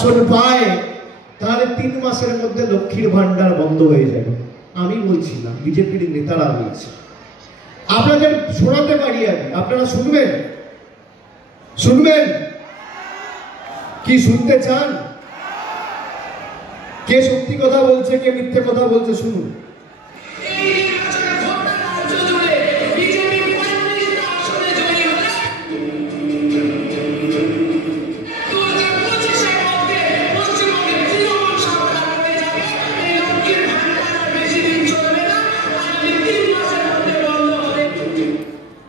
আসন পায় তাহলে 3 মাসের মধ্যে লক্ষ্মীর ভান্ডার বন্ধ হয়ে যাবে। আমি বলছি না, বিজেপির নেতারা বলছে। আপনাদের শোনাতে পারি আমি, আপনারা শুনবেন? শুনবেন কি? শুনতে চান? কে সত্যি কথা বলছে, কে মিথ্যে কথা বলছে শুনুন।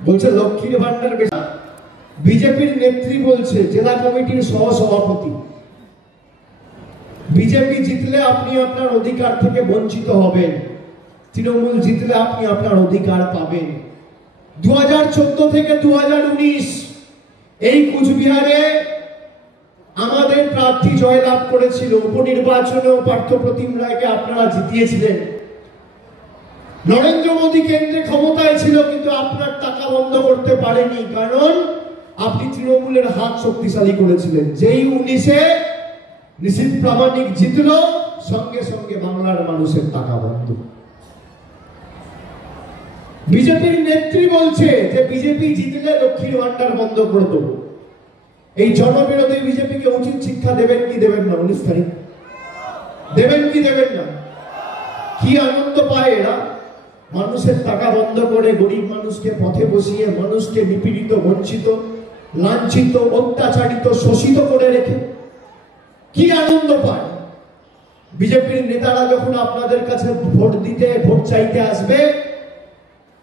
বলছে লক্ষ্মীর ভান্ডার বেশি। বিজেপির নেত্রী বলছে, জেলা কমিটির সহ সভাপতি, বিজেপি জিতলে আপনি আপনার অধিকার থেকে বঞ্চিত হবেন, তৃণমূল জিতলে আপনি আপনার অধিকার পাবেন। 2014 থেকে 2019 এই কুচবিহারে আমাদের প্রার্থী জয়লাভ করেছিল। উপনির্বাচনেও পার্থপ্রতিম রায়কে আপনারা জিতিয়েছিলেন। নরেন্দ্র মোদী কেন্দ্রে ক্ষমতায় ছিল, কিন্তু আপনার টাকা বন্ধ করতে পারেনি, কারণ আপনি তৃণমূলের হাত শক্তিশালী করেছিলেন। যেই 19-এ নিশীথ প্রামাণিক জিতল, সঙ্গে সঙ্গে বাংলার মানুষের টাকা বন্ধ। বিজেপির নেত্রী বলছে যে বিজেপি জিতলে লক্ষ্মীর ভান্ডার বন্ধ করে দেব। এই জনবিরোধী বিজেপিকে উচিত শিক্ষা দেবেন কি দেবেন না? 19 তারিখ দেবেন কি দেবেন না? কি আনন্দ পায় এরা? মানুষের টাকা বন্ধ করে গরিব মানুষকে পথে বসিয়ে, মানুষকে নিপীড়িত, বঞ্চিত, লাঞ্ছিত, অত্যাচারিত, শোষিত করে রেখে কি আনন্দ পায়? বিজেপির নেতারা যখন আপনাদের কাছে ভোট দিতে, ভোট চাইতে আসবে,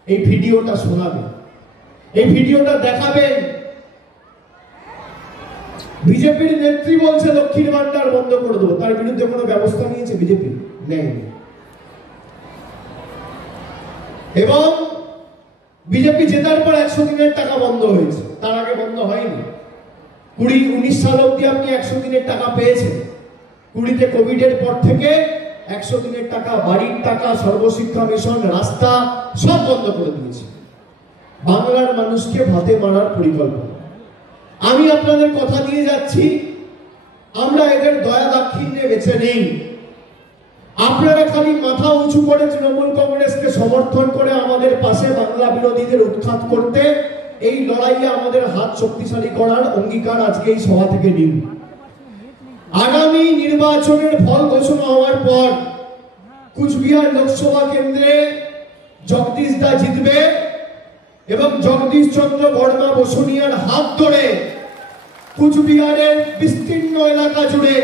এই ভিডিওটা শোনাবে, এই ভিডিওটা দেখাবেন। বিজেপির নেত্রী বলছে লক্ষ্মীর ভান্ডার বন্ধ করে দেবো। তার বিরুদ্ধে কোনো ব্যবস্থা নিয়েছে বিজেপি? নেয়নি। এবং বিজেপি জেতার পর 100 দিনের টাকা বন্ধ হয়েছে, তার আগে বন্ধ হয়নি। 2019 সাল অব্দি আপনি 100 দিনের টাকা পেয়েছেন। 20-তে কোভিডের পর থেকে 100 দিনের টাকা, বাড়ির টাকা, সর্বশিক্ষা মিশন, রাস্তা সব বন্ধ করে দিয়েছে। বাংলার মানুষকে ভাতে মারার পরিকল্পনা। আমি আপনাদের কথা দিয়ে যাচ্ছি, আমরা এদের দয়া দাক্ষিণ্যে বেঁচে নেই। আপনারা খালি মাথা উঁচু করে তৃণমূল কংগ্রেসকে সমর্থন করে আমাদের পাশে বাংলা বিরোধীদের উৎখাত করতে, এই লড়াইয়ে আমাদের হাত শক্তিশালী করার অঙ্গীকার আজকে এই সভা থেকে নিন। আগামী নির্বাচনের ফল ঘোষণা হওয়ার পর কুচবিহার লোকসভা কেন্দ্রে জগদীশ দা জিতবে এবং জগদীশ চন্দ্র বর্মা বসুনিয়ার হাত ধরে কুচবিহারের বিস্তীর্ণ এলাকা জুড়ে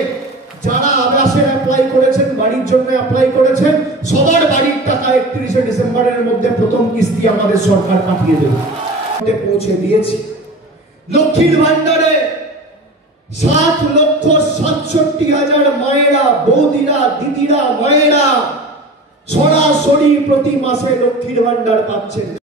যারা আবাসের অ্যাপ্লাই করেছেন, বাড়ির জন্য অ্যাপ্লাই করেছেন, সবার বাড়ির টাকা 31শে ডিসেম্বরের মধ্যে প্রথম কিস্তি আমাদের সরকার পাঠিয়ে দেবে। পৌঁছে দিয়েছি। লক্ষ্মীর ভান্ডারে 7,67,000 মায়েরা, বৌদিরা, দিদিরা, মায়েরা সরাসরি প্রতি মাসে লক্ষ্মীর ভান্ডার পাচ্ছেন।